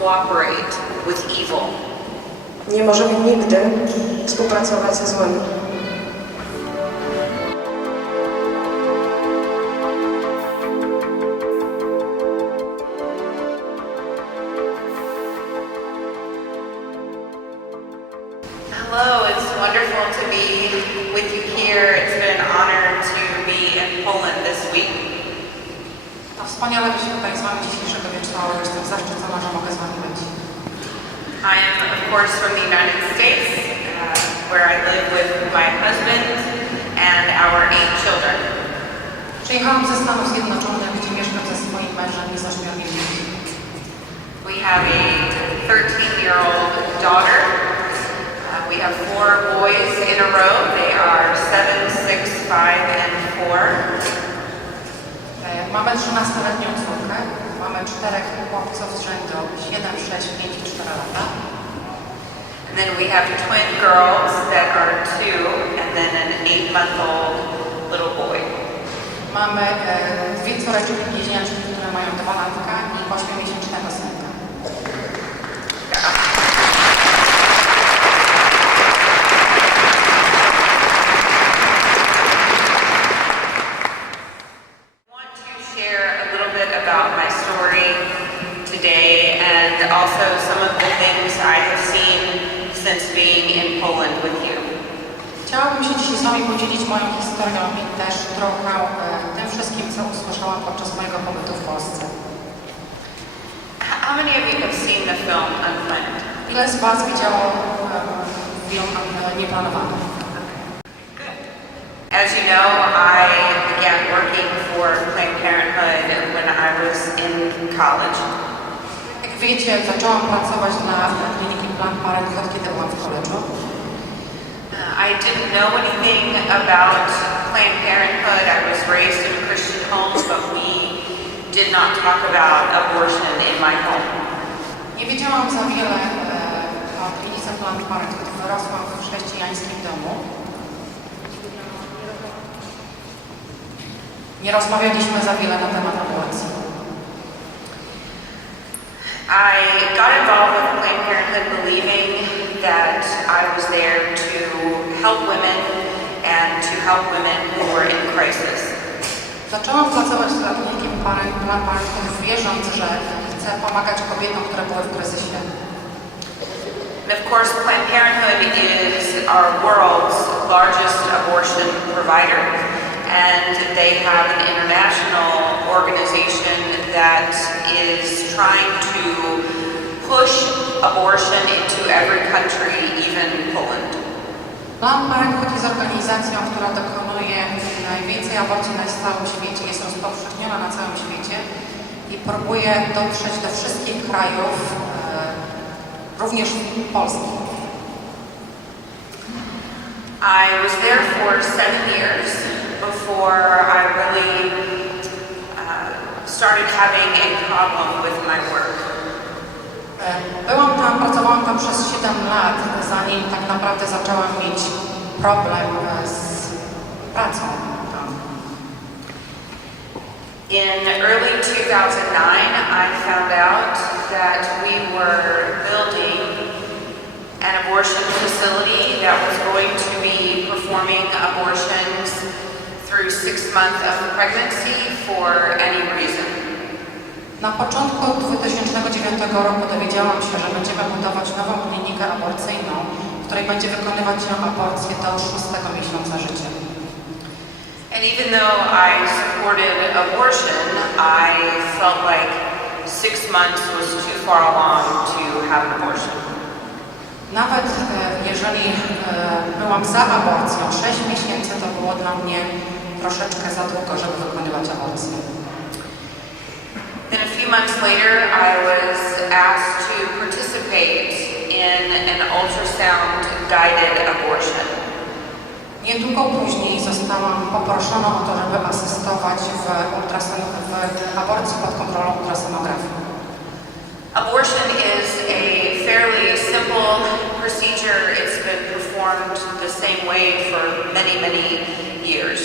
cooperate with evil. Nie możemy nigdy współpracować ze złem. Hello, it's wonderful to be with you here. It's been an honor to be in Poland this week. To wspaniale być tutaj z Wami dzisiejszego wieczoru. Jestem zaszczycona, że mogę z Wami być. I am, of course, from the United States, where I live with my husband and our 8 children. Przyjechałam ze Stanów Zjednoczonych, gdzie mieszkam ze swoim mężem i z 8 dziećmi. We have a 13-year-old daughter. We have 4 boys in a row. They are 7, 6, 5, and 4. Mamy 13-letnią córkę. Mamy 4 chłopców z rzędu 7, 6, 5 i 4 lata. And then we have twin girls that are 2, and then an 8-month-old little boy. Mamy 2 córeczki bliźniaczki, które mają 2 latka i 8-miesięcznego synka. Also some of the things I have seen since being in Poland with you. Chciałabym się dzisiaj z Wami podzielić moją historią i też trochę tym wszystkim, co usłyszałam podczas mojego pobytu w Polsce. How many of you have seen the film Unplanned? Ile z Was widziało film Nieplanowany? As you know, I began working for Planned Parenthood when I was in college. Wiecie, zaczęłam pracować na kliniki Planned Parenthood, kiedy byłam w koledżu. I didn't know anything about Planned Parenthood. I was raised in a Christian home, but we did not talk about abortion in my home. Nie wiedziałam za wiele o klinice Planned Parenthood. Wyrosłam w chrześcijańskim domu. Nie rozmawialiśmy za wiele na temat aborcji. I got involved with Planned Parenthood believing that I was there to help women and to help women who were in crisis. Zaczęłam pracować dla kliniki Planned Parenthood, wierząc, że chcę pomagać kobietom, które były w kryzysie. And of course, Planned Parenthood is our world's largest abortion provider, and they have an international organization that is trying to push abortion into every country, even Poland. Planned Parenthood jest organizacją, która dokonuje najwięcej aborcji na całym świecie, jest rozpowszechniona na całym świecie i próbuje dotrzeć do wszystkich krajów, również Polski. I was there for 7 years before I really started having a problem with my work. Pracowałam tam przez 7 lat, zanim tak naprawdę zaczęłam mieć problem z pracą tam. In early 2009, I found out that we were building an abortion facility that was going to be performing abortions through 6 months of pregnancy for any reason. Na początku 2009 roku dowiedziałam się, że będziemy budować nową klinikę aborcyjną, w której będzie wykonywać się aborcję do 6 miesiąca życia. And even though I supported abortion, I felt like 6 months was too far along to have an abortion. Nawet jeżeli byłam za aborcją, 6 miesięcy to było dla mnie troszeczkę za długo, żeby wykonywać aborcję. Then a few months later, I was asked to participate in an ultrasound-guided abortion. Niedługo później zostałam poproszona o to, żeby asystować w aborcji pod kontrolą ultrasonografii. Abortion is a fairly simple procedure. It's been performed the same way for many, many years.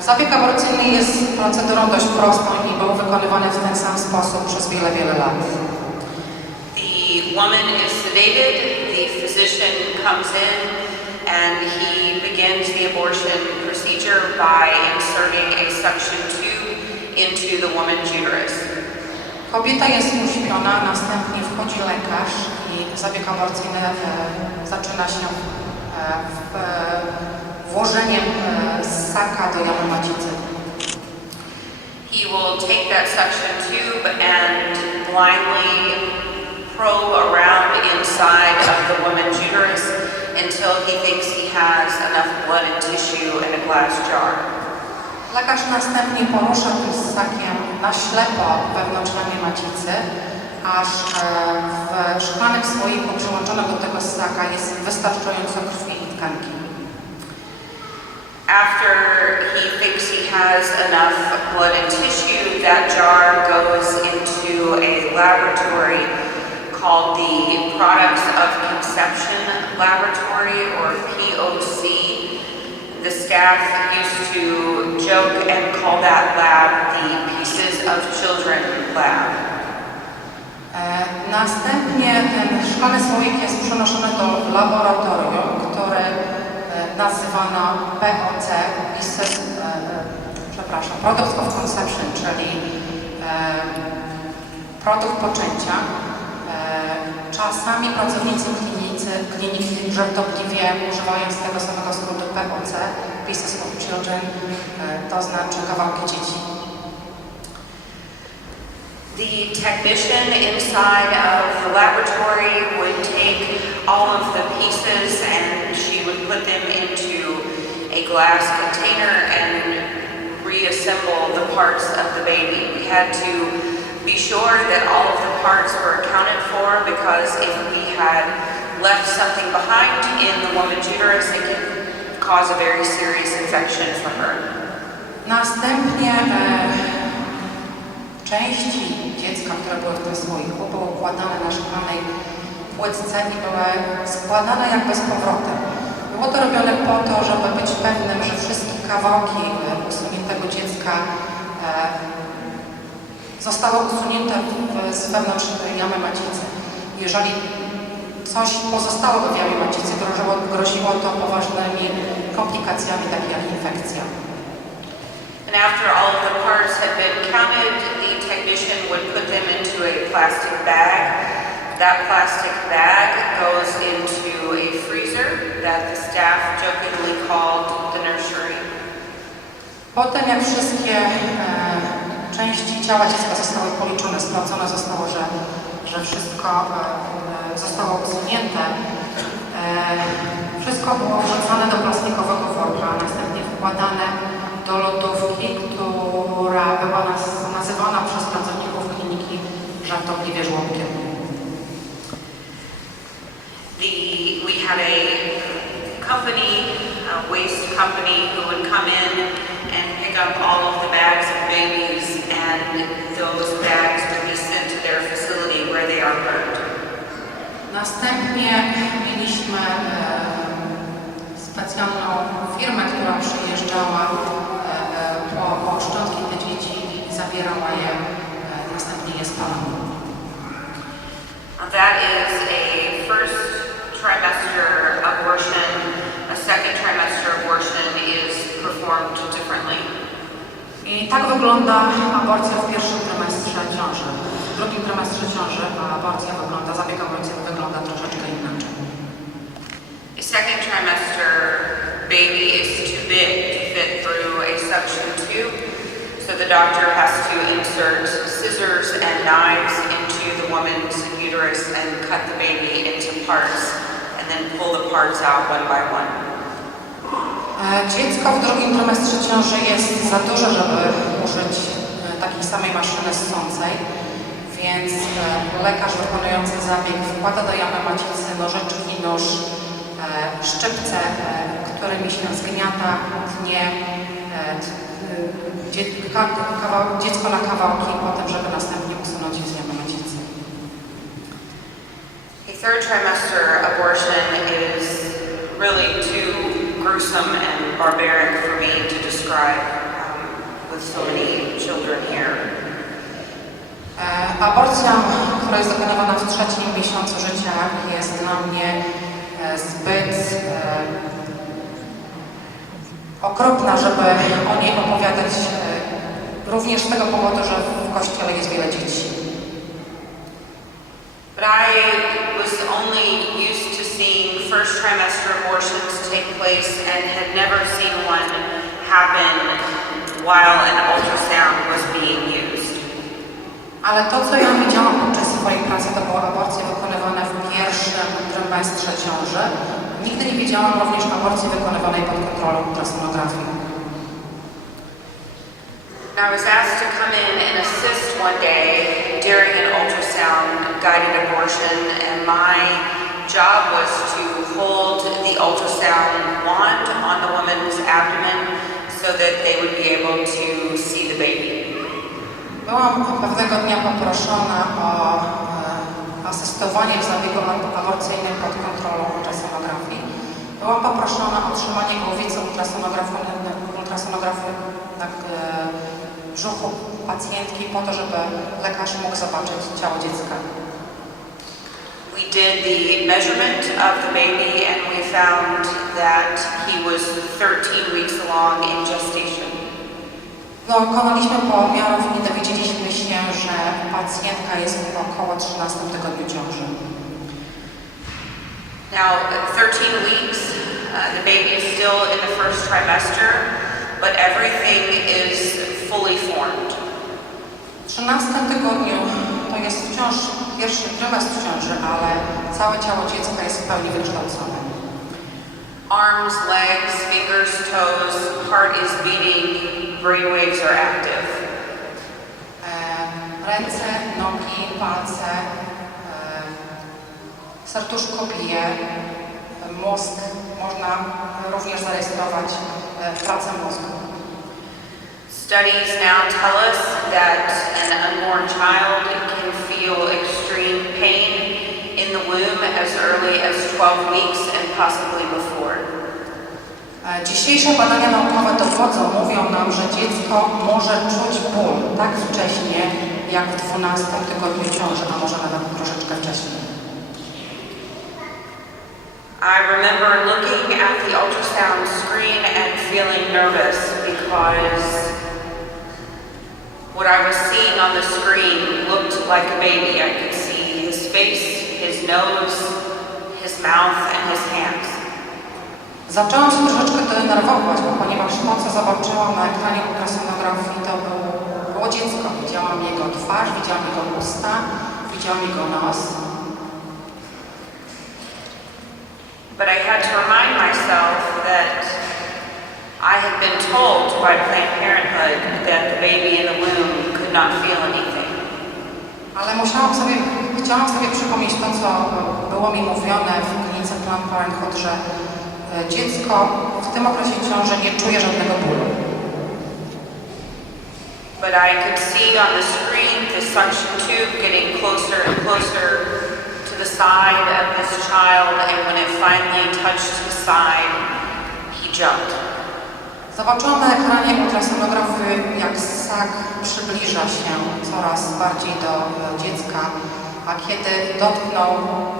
Zabieg aborcyjny jest procedurą dość prostą i był wykonywany w ten sam sposób przez wiele, wiele lat. woman is sedated, the physician comes in, and he begins the abortion procedure by inserting a suction tube into the woman's uterus. Kobieta jest uśpiona, następnie wchodzi lekarz i zabieg aborcyjny zaczyna się włożeniem ssaka do jamy macicy. He will take that suction tube and blindly probe around inside of the woman's uterus until he thinks he has enough blood and tissue in a glass jar. Lekarz następnie porusza tym ssakiem na ślepo wewnątrz ramię macicy, aż w szklanym słoiku przyłączonym do tego ssaka jest wystarczająco krwi i tkanki. After he thinks he has enough blood and tissue, that jar goes into a laboratory called the Products of Conception Laboratory, or POC. The staff used to joke and call that lab the Pieces of Children Lab. Następnie ten szklany słoik jest przenoszony do laboratorium, które nazywano POC, Products of Conception, czyli produkt poczęcia. Czasami pracownicy kliniki żartobliwie używają z tego samego skrótu POC, Pieces of Children, to znaczy kawałki dzieci. The technician inside of the laboratory would take all of the pieces and she would put them into a glass container and reassemble the parts of the baby. We had to be sure that all of the parts were accounted for, because if we had left something behind in the woman's uterus, it could cause a very serious infection for her. Następnie części dziecka, które były w tym słoiku, były układane na szklanej płytce i były składane jakby z powrotem. Było to robione po to, żeby być pewnym, że wszystkie kawałki usuniętego dziecka zostały usunięte z wewnątrz jamy macicy. Jeżeli coś pozostało w jamie macicy, groziło to poważnymi komplikacjami, takimi jak infekcja. And after all of the parts had been counted, the technician would put them into a plastic bag. That plastic bag goes into a freezer that the staff jokingly called the nursery. Potem, jak wszystkie części ciała dziecka zostały policzone, sprawdzone zostało, że wszystko zostało usunięte, wszystko było wrzucane do plastikowego worka, a następnie wkładane do lodówki, która była nazywana przez pracowników kliniki żartobliwie żłobkiem. We had a company, a waste company, who would come in and pick up all of the bags of babies, and those bags would be sent to their facility where they are burned. Następnie mieliśmy specjalną firmę, która przyjeżdżała po szczątki te dzieci i zabierała je, następnie je spalano. That is a first trimester abortion. A second trimester abortion is performed differently. I tak wygląda aborcja w pierwszym trymestrze ciąży. W drugim trymestrze ciąży zabieg aborcyjny wygląda troszeczkę inaczej. A second trimester baby is too big to fit through a suction tube, so the doctor has to insert scissors and knives into the woman's uterus and cut the baby into parts, and then pull the parts out one by one. Dziecko w drugim trymestrze ciąży jest za duże, żeby użyć takiej samej maszyny ssącej, więc lekarz wykonujący zabieg wkłada do jamy macicy nożyczki, nóż, szczypce, którymi się zgniata, tnie dziecko na kawałki, po tym, żeby następnie usunąć je z jamy macicy. A third trimester abortion is really too gruesome and barbaric for me to describe with so many children here. Aborcja, która która jest dokonywana w 3. miesiącu życia, jest dla mnie zbyt okropna, żeby o niej opowiadać również z tego powodu, że w Kościele jest wiele dzieci. But I was only used to seeing first trimester abortions take place and had never seen one happen while an ultrasound was being used. Ale to, co ja widziałam podczas swojej pracy, to były aborcje wykonywane w pierwszym trymestrze ciąży. Nigdy nie widziałam również aborcji wykonywanej pod kontrolą ultrasonografii. I was asked to come in and assist one day during an ultrasound-guided abortion, and my job was to hold the ultrasound wand on the woman's abdomen so that they would be able to see the baby. Byłam pewnego dnia poproszona o asystowanie w zabiegu aborcyjnym pod kontrolą ultrasonografii. Byłam poproszona o trzymanie głowicy ultrasonografu na brzuchu pacjentki po to, żeby lekarz mógł zobaczyć ciało dziecka. We did the measurement of the baby and we found that he was 13 weeks along in gestation. Dokonaliśmy pomiarów i dowiedzieliśmy się, że pacjentka jest w około 13 tygodniu ciąży. Now, 13 weeks, the baby is still in the first trimester, but everything is fully formed. W 13 tygodniu to jest wciąż pierwszy trymestr ciąży, ale całe ciało dziecka jest w pełni wykształcone. Arms, legs, fingers, toes, heart is beating, brainwaves are active. Ręce, nogi, palce, serduszko bije, mózg, można również zarejestrować pracę mózgu. Studies now tell us that an unborn child can feel extreme pain in the womb as early as 12 weeks and possibly before. Dzisiejsze badania naukowe dowodzą, mówią nam, że dziecko może czuć ból tak wcześnie, jak w 12 tygodniu ciąży, a może nawet troszeczkę wcześniej. I remember looking at the ultrasound screen and feeling nervous because what I was seeing on the screen looked like a baby. I could see his face, his nose, his mouth and his hands. Zaczęłam się troszeczkę denerwować, ponieważ to, co zobaczyłam na ekranie ultrasonografii, to było dziecko. Widziałam jego twarz, widziałam jego usta, widziałam jego nos. But I had to remind myself that I had been told by Planned Parenthood that the baby in the womb could not feel anything. Ale chciałam sobie przypomnieć to, co było mi mówione w klinice Planned Parenthood, że dziecko w tym okresie ciąży nie czuje żadnego bólu. But I could see on the screen the suction tube getting closer and closer to the side of this child, and when it finally touched his side, he jumped. Zobaczyłam na ekranie ultrasonografii, jak ssak przybliża się coraz bardziej do dziecka, a kiedy dotknął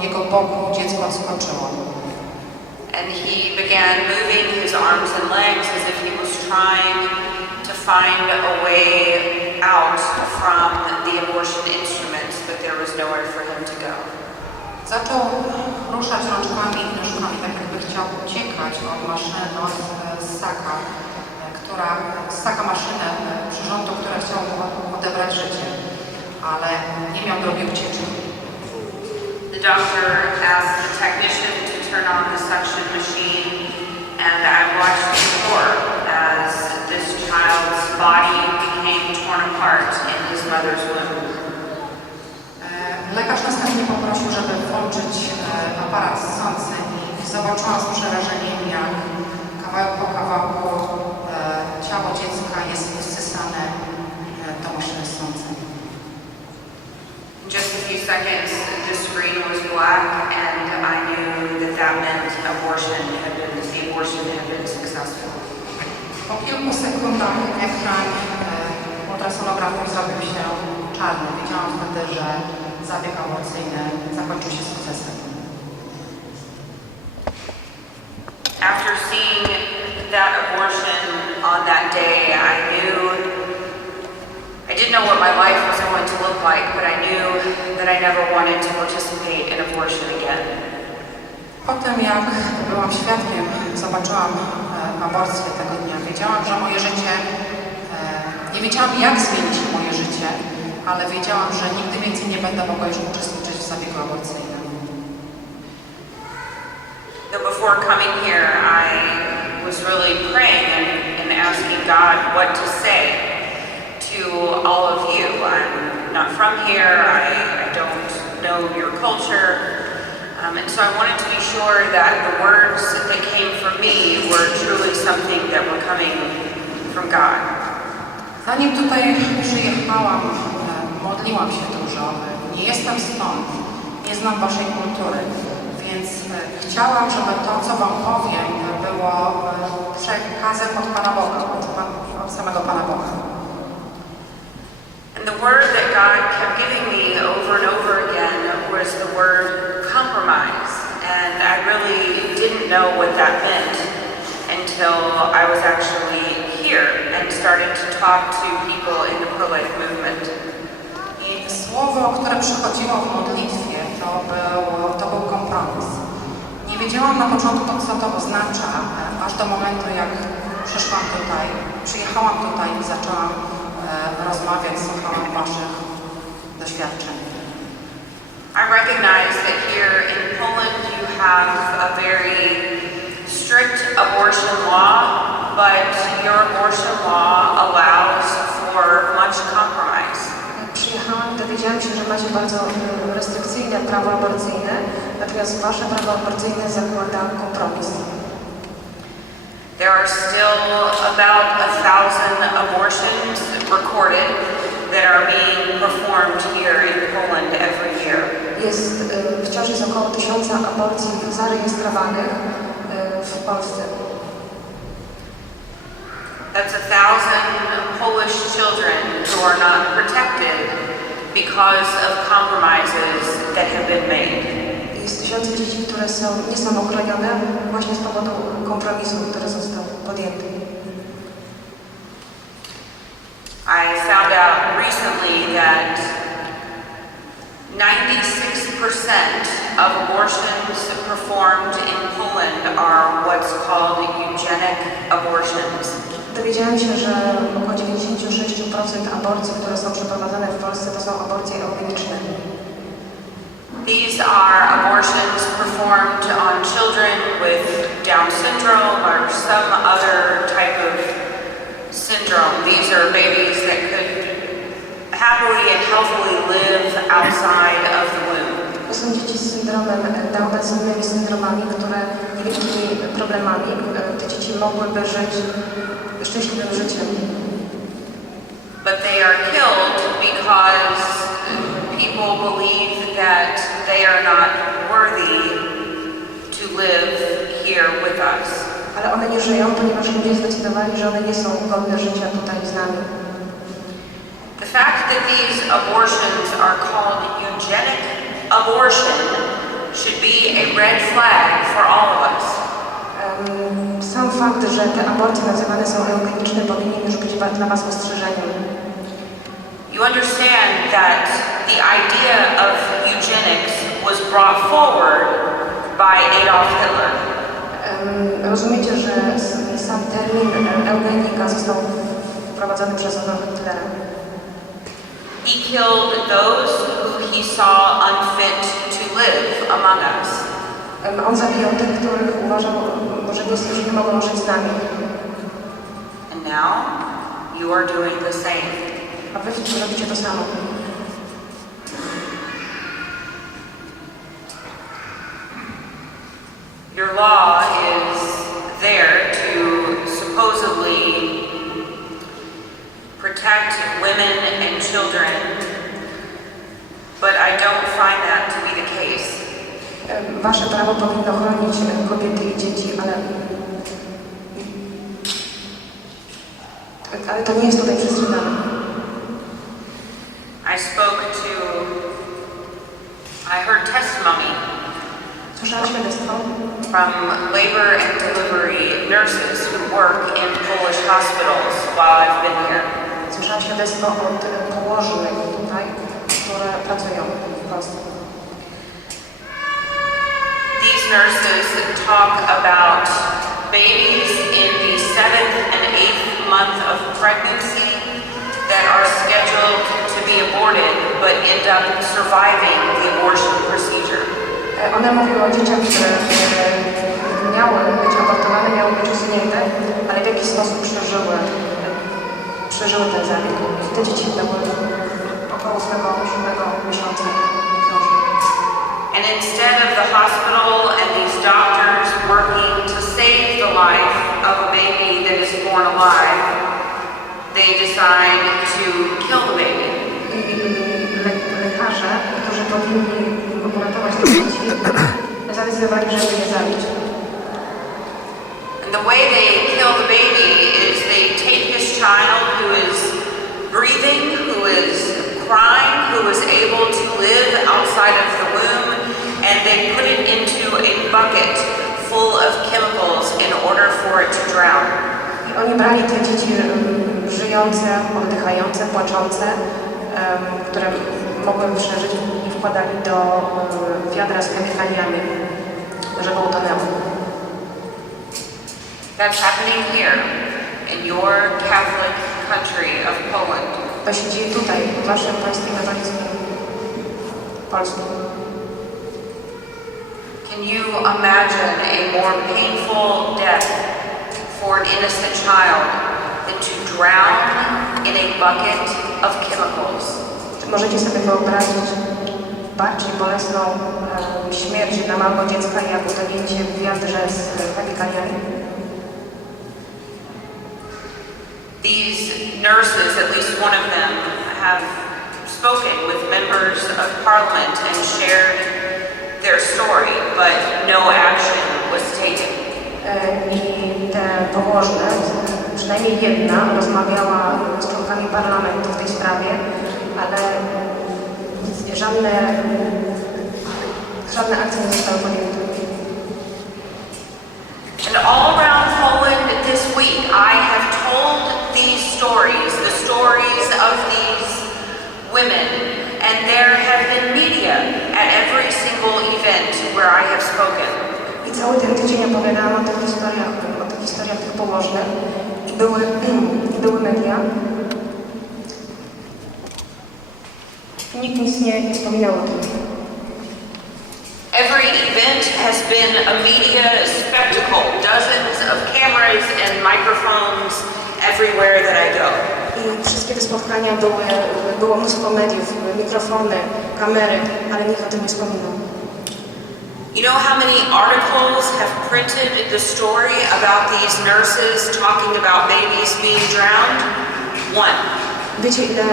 jego boku, dziecko odskoczyło. And he began moving his arms and legs as if he was trying to find a way out from the abortion instruments, but there was nowhere for him to go. Zaczął ruszać rączkami i nóżkami, tak jakby chciał uciekać od maszyny, od ssaka maszyny przyrządu, która chciał mu odebrać życie, ale nie miał drogi ucieczki. The doctor asked the technician to turn on the suction machine, and I watched in horror as this child's body became torn apart in his mother's womb. Lekarz następnie poprosił, żeby włączyć aparat ssący i zobaczyłam z przerażeniem, jak kawałek po kawałku ciało dziecka jest wysysane do maszyny ssącej. In just a few seconds, the screen was black, and I knew that that meant the abortion had been successful. Po kilku sekundach ekran ultrasonografii zrobił się czarny. Wiedziałam wtedy, że zabieg aborcyjny zakończył się sukcesem. After seeing that abortion on that day, I didn't know what my life was going to look like, but I knew that I never wanted to participate in abortion again. Potem jak byłam świadkiem, zobaczyłam aborcję tego dnia, wiedziałam, że moje życie, nie wiedziałam jak zmieni się moje życie, ale wiedziałam, że nigdy więcej nie będę mogła już uczestniczyć w zabiegu aborcyjnym. So before coming here, I was really praying and asking God what to say to all of you. I'm not from here, I don't know your culture, and so I wanted to be sure that the words that came from me were truly something that were coming from God. Zanim tutaj przyjechałam, modliłam się dużo. Nie jestem stąd, nie znam waszej kultury, więc chciałam, żeby to, co wam powiem, było przekazem od Pana Boga, od samego Pana Boga. And the word that God kept giving me over and over again was the word compromise. And I really didn't know what that meant until I was actually here and started to talk to people in the pro-life movement. I słowo, które przychodziło w modlitwie, to był kompromis. Nie wiedziałam na początku, co to oznacza, aż do momentu, jak przyjechałam tutaj i zaczęłam rozmawiać, słuchałam waszych doświadczeń. I recognize that here in Poland you have a very strict abortion law, but your abortion law allows for much compromise. Przyjechałam i dowiedziałam się, że macie bardzo restrykcyjne prawo aborcyjne, natomiast wasze prawo aborcyjne zakłada kompromis. There are still about 1,000 abortions recorded that are being performed here in Poland every year. Wciąż jest około 1000 aborcji zarejestrowanych w Polsce. That's 1,000 Polish children who are not protected because of compromises that have been made. Jest 1000 dzieci, które nie są ochronione właśnie z powodu kompromisu, który został podjęty. I found out recently that 96% of abortions performed in Poland are what's called eugenic abortions. Dowiedziałam się, że około 96% aborcji, które są przeprowadzane w Polsce, to są aborcje eugeniczne. These are abortions performed on children with Down syndrome or some other type of syndrome. These are babies that could happily and healthily live outside of the womb. To są dzieci z syndromem Downa, z innymi syndromami, które niewielkimi problemami, te dzieci mogłyby żyć szczęśliwym życiem. But they are killed because people believe that they are not worthy to live here with us. Ale one nie żyją, ponieważ ludzie zdecydowali, że one nie są godne życia tutaj z nami. The fact that these abortions are called eugenic abortion should be a red flag for all of us. Sam fakt, że te aborcje nazywane są eugeniczne, powinien już być dla was ostrzeżeniem. You understand that the idea of eugenics was brought forward by Adolf Hitler. Rozumiecie, że sam termin eugenika został wprowadzony przez Adolfa Hitlera. He killed those who he saw unfit to live among us. On zabijał tych, których uważał, że nie mogą żyć z nami. And now you are doing the same. A wy robicie to samo. Your law is there to supposedly protect women and children, but I don't find that to be the case. Wasze prawo powinno chronić kobiety i dzieci, ale to nie jest tutaj przestrzegane. I spoke to I heard testimony Słyszałam świadectwo from labor and delivery nurses who work in Polish hospitals while I've been here. Słyszałam świadectwo od położnych tutaj, które pracują w Polsce. These nurses talk about babies in the 7th and 8th month of pregnancy that are scheduled to be aborted but end up surviving the abortion procedure. One mówiły o dzieciach, które miały być abortowane, miały być usunięte, ale w jakiś sposób przeżyły ten zabieg. I te dzieci były około 7 miesiąca ciąży. And instead of the hospital and these doctors working to save the life of a baby that is born alive, they decide to kill the baby. Lekarze, którzy powinni uratować te dzieci, zadecydowali, żeby je zabić. And the way they kill the baby is they take this child who is breathing, who is crying, who is able to live outside of the womb, and they put it into a bucket full of chemicals in order for it to drown. I oni brali te dzieci żyjące, oddychające, płaczące, które mogły przeżyć i wkładali do wiadra z chemikaliami, żeby utonęły. That's happening here in your Catholic country of Poland. To się dzieje tutaj, w waszym państwie katolickim, polskim. Can you imagine a more painful death for an innocent child than to drown in a bucket of chemicals? Czy możecie sobie wyobrazić bardziej bolesną śmierć dla małego dziecka, jak utonięcie w wiadrze z chemikaliami? These nurses, at least one of them, have spoken with members of parliament and shared their story, but no action was taken. I te położne, przynajmniej jedna, rozmawiała z członkami parlamentu w tej sprawie, ale żadne akcje nie zostały podjęte. And all around Poland this week, I have told these stories, the stories of these women, and there have been media at every single event where I have spoken. I cały ten tydzień opowiadałam o tych historiach tych położnych i były media. Nikt nic nie wspominał o tym. Every event has been a media spectacle, dozens of cameras and microphones everywhere that I go. I wszystkie te spotkania było mnóstwo mediów, mikrofony, kamery, ale nikt o tym nie wspominał. You know how many articles have printed the story about these nurses talking about babies being drowned? One. Wiecie, ile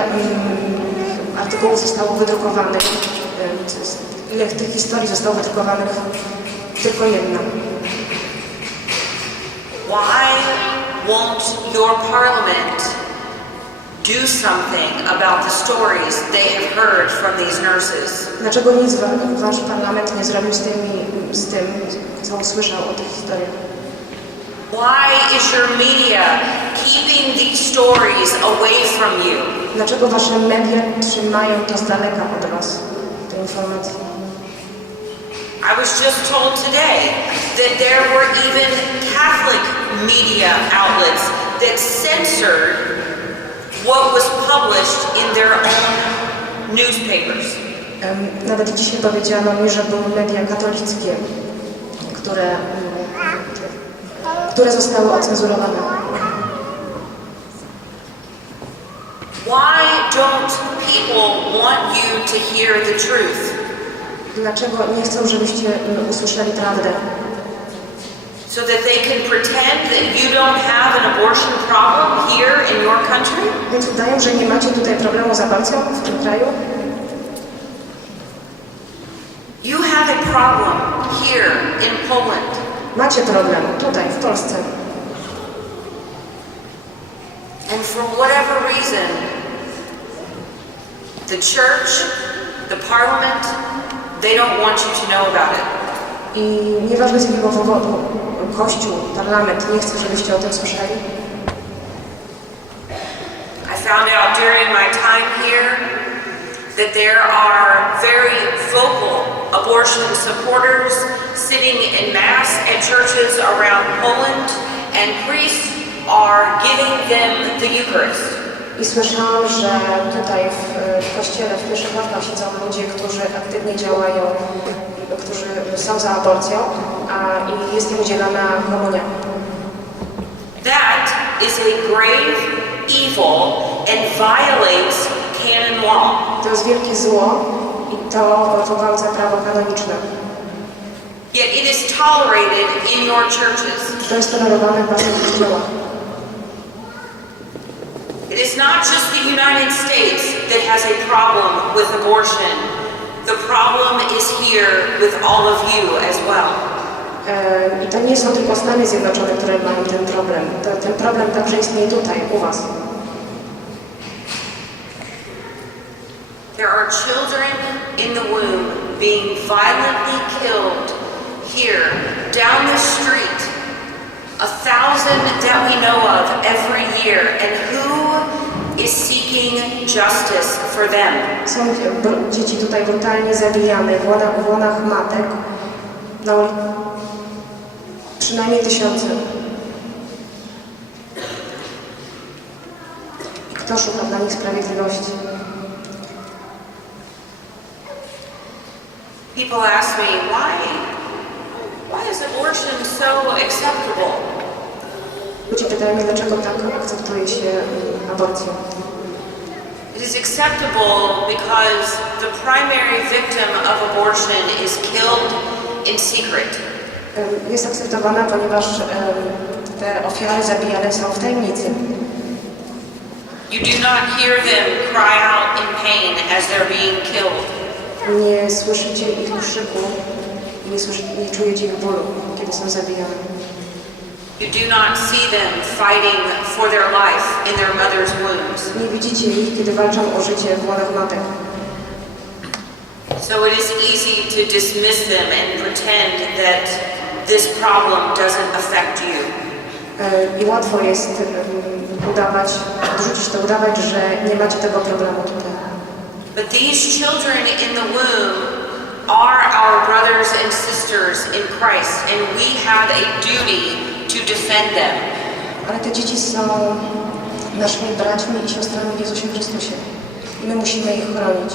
artykułów zostało wydrukowanych, ile tych historii zostało wydrukowanych? Tylko jedna. Why won't your parliament do something about the stories they have heard from these nurses? Dlaczego nic wasz parlament nie zrobił z tym, co usłyszał o tych historiach? Why is your media keeping these stories away from you? Dlaczego wasze media trzymają to z daleka od was, te informacje? I was just told today that there were even Catholic media outlets that censored what was published in their own newspapers. Nawet dzisiaj powiedziano mi, że były media katolickie, które zostały ocenzurowane. Why don't people want you to hear the truth? Dlaczego nie chcą, żebyście usłyszeli prawdę? So that they can pretend that you don't have an abortion problem here in your country? Więc udają, że nie macie tutaj problemu z aborcją w tym kraju? You have a problem here in Poland. Macie problem tutaj, w Polsce. And for whatever reason, the church, the parliament, they don't want you to know about it. I nieważne z jakiego powodu Kościół, parlament nie chce, żebyście o tym słyszeli. I found out during my time here that there are very vocal abortion supporters sitting in mass at churches around Poland, and priests are giving them the Eucharist. I słyszałam, że tutaj w kościele w pierwszych ławkach siedzą ludzie, którzy aktywnie działają, którzy są za aborcją, i jest im udzielana komunia. That is a grave evil and violates canon law. To jest wielkie zło i to pogwałca prawo kanoniczne. Yet it is tolerated in your churches. To jest tolerowane w waszych kościołach. It is not just the United States that has a problem with abortion. The problem is here with all of you as well. I to nie są tylko Stany Zjednoczone, które mają ten problem. Ten problem także istnieje tutaj, u was. There are children in the womb being violently killed here, down the street. 1,000 that we know of every year, and who is seeking justice for them? Są dzieci tutaj brutalnie zabijane w łonach matek. Przynajmniej 1000. I kto szuka dla nich sprawiedliwości? People ask me, why is abortion so acceptable? Ludzie pytają mnie, dlaczego tak akceptuje się aborcję. It is acceptable because the primary victim of abortion is killed in secret. Jest akceptowana, ponieważ te ofiary zabijane są w tajemnicy. You do not hear them cry out in pain as they're being killed. Nie słyszycie ich krzyku, nie czujecie ich bólu, kiedy są zabijane. You do not see them fighting for their life in their mother's wombs. Nie widzicie ich, kiedy walczą o życie w łonach matek. So it is easy to dismiss them and pretend that this problem doesn't affect you. I łatwo jest udawać, że nie macie tego problemu tutaj. But these children in the womb are our brothers and sisters in Christ, and we have a duty to defend them. Ale te dzieci są naszymi braćmi i siostrami w Jezusie Chrystusie. I my musimy ich bronić.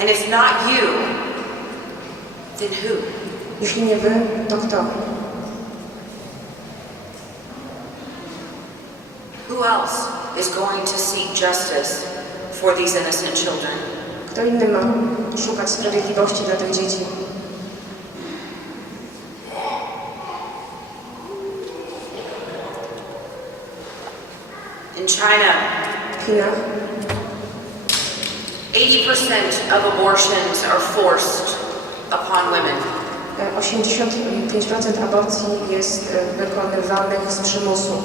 And if not you, then who? Jeśli nie wy, to kto? Who else is going to seek justice for these innocent children? Kto inny ma szukać sprawiedliwości dla tych dzieci? In China, W Chinach 80% of abortions are forced upon women. 85% aborcji jest wykonywanych z przymusu.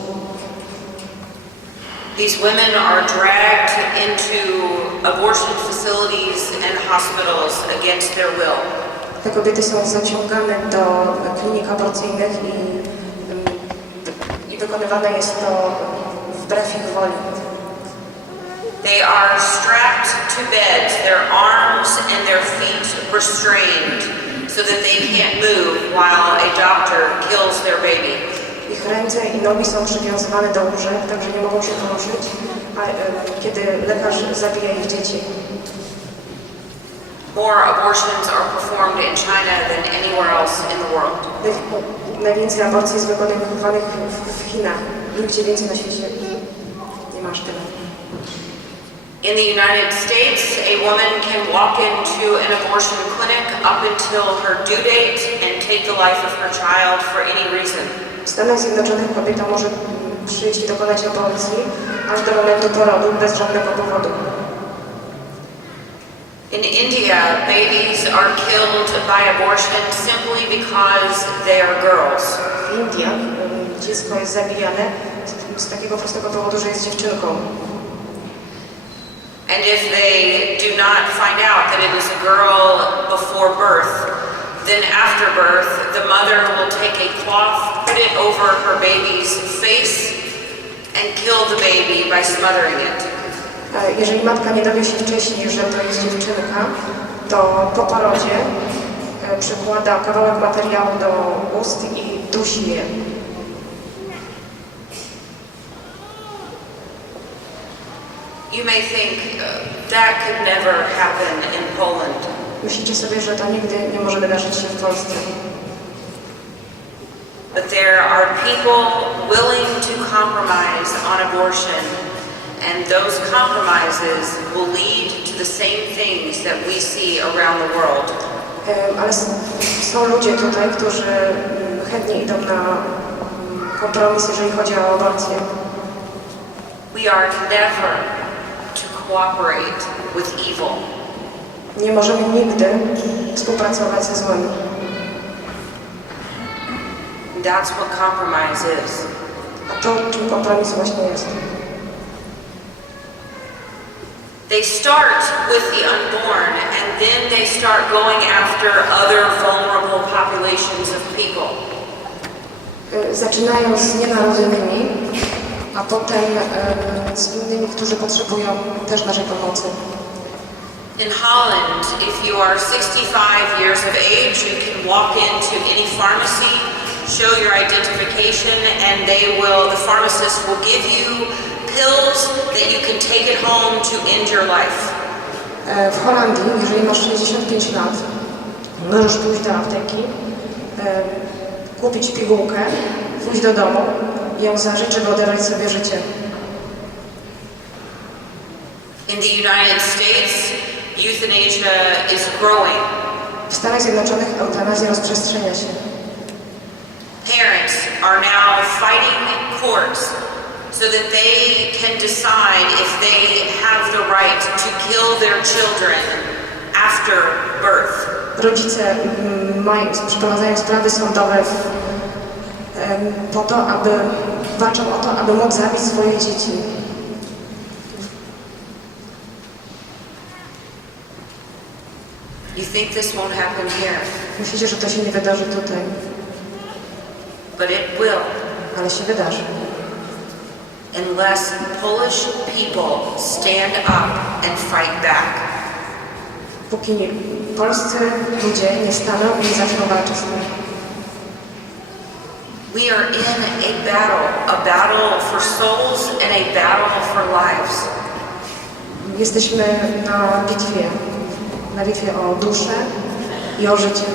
These women are dragged into abortion facilities and hospitals against their will. Te kobiety są zaciągane do klinik aborcyjnych i wykonywane jest to wbrew ich woli. They are strapped to beds, their arms and their feet restrained so that they can't move while a doctor kills their baby. Ich ręce i nogi są przywiązywane do łóżek, także nie mogą się poruszyć, kiedy lekarz zabija ich dzieci. More abortions are performed in China than anywhere else in the world. Najwięcej aborcji jest wykonywanych w Chinach. Nigdzie więcej na świecie nie masz tyle. In the United States, a woman can walk into an abortion clinic up until her due date and take the life of her child for any reason. W Stanach Zjednoczonych kobieta może przyjść i dokonać aborcji aż do momentu porodu bez żadnego powodu. In India, babies are killed by abortion simply because they are girls. W Indiach dziecko jest zabijane z takiego prostego powodu, że jest dziewczynką. And if they do not find out that it is a girl before birth, then after birth, the mother will take a cloth, put it over her baby's face, and kill the baby by smothering it. Jeżeli matka nie dowie się wcześniej, że to jest dziewczynka, to po porodzie przykłada kawałek materiału do ust i dusi je. You may think that could never happen in Poland. Myślicie sobie, że to nigdy nie może wydarzyć się w Polsce. But there are people willing to compromise on abortion, and those compromises will lead to the same things that we see around the world. Ale są ludzie tutaj, którzy chętnie idą na kompromis, jeżeli chodzi o aborcję. We are never to cooperate with evil. Nie możemy nigdy współpracować ze złem. That's what compromise is. A to, czym kompromis właśnie jest. They start with the unborn, and then they start going after other vulnerable populations of people. Zaczynają z nienarodzonymi, a potem z innymi, którzy potrzebują też naszej pomocy. In Holland, if you are 65 years of age, you can walk into any pharmacy, show your identification, and the pharmacist will give you pills that you can take it home to end your life. W Holandii, jeżeli masz 65 lat, możesz pójść do apteki, kupić pigułkę, pójść do domu i ją zażyć, żeby odebrać sobie życie. In the United States, euthanasia is growing. W Stanach Zjednoczonych eutanazja rozprzestrzenia się. Parents are now fighting courts so that they can decide if they have the right to kill their children after birth. Rodzice przeprowadzają sprawy sądowe po to, walczą o to, aby móc zabić swoje dzieci. You think this won't happen here? Myślicie, że to się nie wydarzy tutaj, But it will, ale się wydarzy. unless Polish people stand up and fight back. Póki polscy ludzie nie staną i nie zaczną walczyć z tym. We are in a battle for souls and a battle for lives. Jesteśmy na bitwie o duszę i o życie.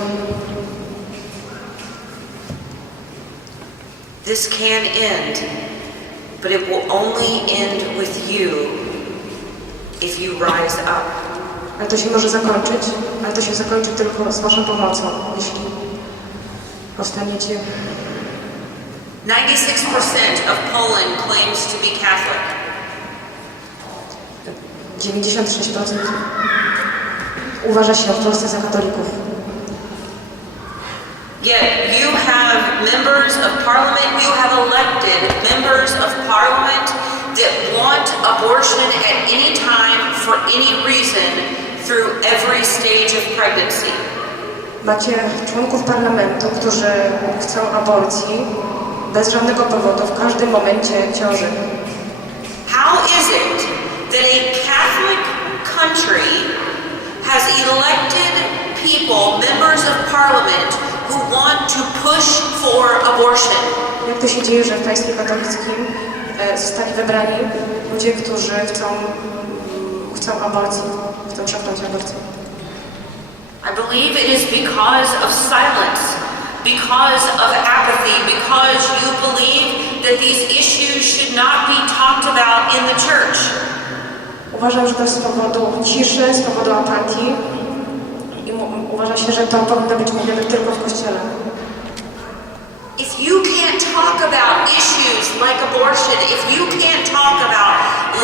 This can end, but it will only end with you if you rise up. Ale to się może zakończyć, ale to się zakończy tylko z waszą pomocą, jeśli powstaniecie. 96% of Poland claims to be Catholic. 96% uważa się w Polsce za katolików. Yet you have members of parliament, you have elected members of parliament that want abortion at any time for any reason through every stage of pregnancy. Macie członków parlamentu, którzy chcą aborcji bez żadnego powodu w każdym momencie ciąży. How is it that a Catholic country has elected people, members of parliament, who want to push for abortion? Jak to się dzieje, że w państwie katolickim zostali wybrani ludzie, którzy chcą aborcji, chcą przeprowadzić aborcję? I believe it is because of silence, because of apathy, because you believe that these issues should not be talked about in the church. Uważam, że to jest z powodu ciszy, z powodu apatii i uważa się, że to powinno być mówione tylko w Kościele. If you can't talk about issues like abortion, if you can't talk about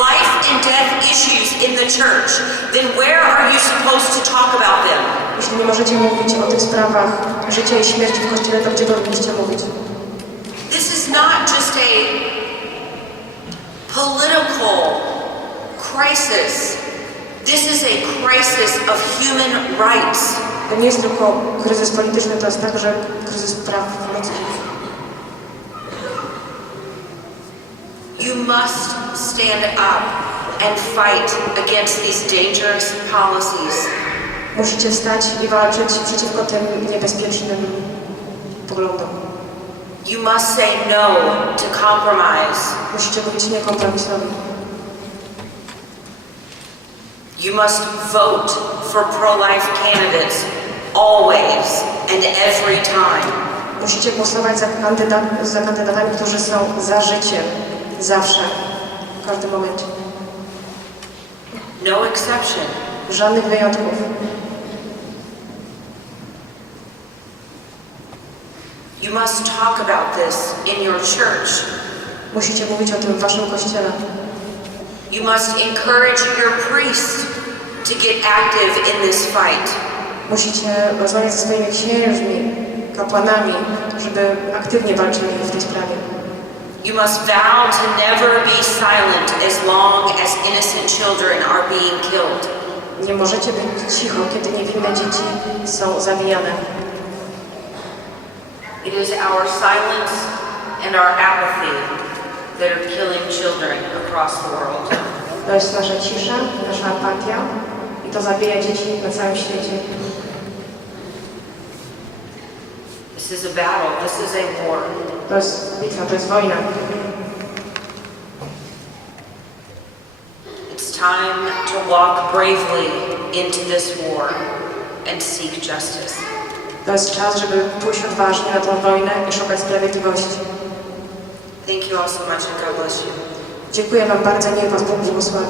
life and death issues in the church, then where are you supposed to talk about them? Jeśli nie możecie mówić o tych sprawach życia i śmierci w Kościele, to gdzie powinniście mówić? This is not just a political crisis. This is a crisis of human rights. To nie jest tylko kryzys polityczny, to jest także kryzys praw ludzkich. You must stand up and fight against these dangerous policies. Musicie wstać i walczyć przeciwko tym niebezpiecznym poglądom. You must say no to compromise. Musicie mówić nie kompromisowi. You must vote for pro-life candidates always and every time. Musicie głosować za kandydatami, którzy są za życiem. Zawsze. W każdym momencie. No exception. Żadnych wyjątków. You must talk about this in your church. Musicie mówić o tym w waszym kościele. You must encourage your priests to get active in this fight. Musicie rozmawiać ze swoimi księżmi, kapłanami, żeby aktywnie walczyli w tej sprawie. You must vow to never be silent as long as innocent children are being killed. Nie możecie być cicho, kiedy niewinne dzieci są zabijane. It is our silence and our apathy that are killing children across the world. To jest nasza cisza, nasza apatia i to zabija dzieci na całym świecie. This is a battle. This is a war. To jest bitwa, to jest wojna. It's time to walk bravely into this war and seek justice. To jest czas, żeby pójść odważnie na tę wojnę i szukać sprawiedliwości. Thank you all so much and God bless you. Dziękuję wam bardzo, niech was Bóg błogosławi.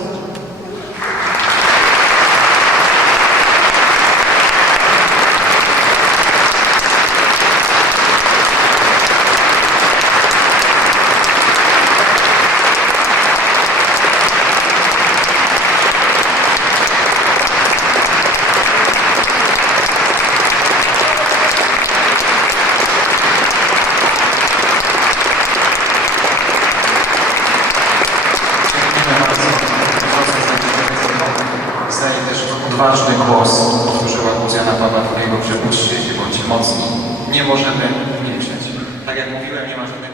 Odważny głos powtórzyła głos Jana Pawła II, przepuśćcie się, bądźcie mocni. Nie możemy milczeć. Tak jak mówiłem, nie ma żadnego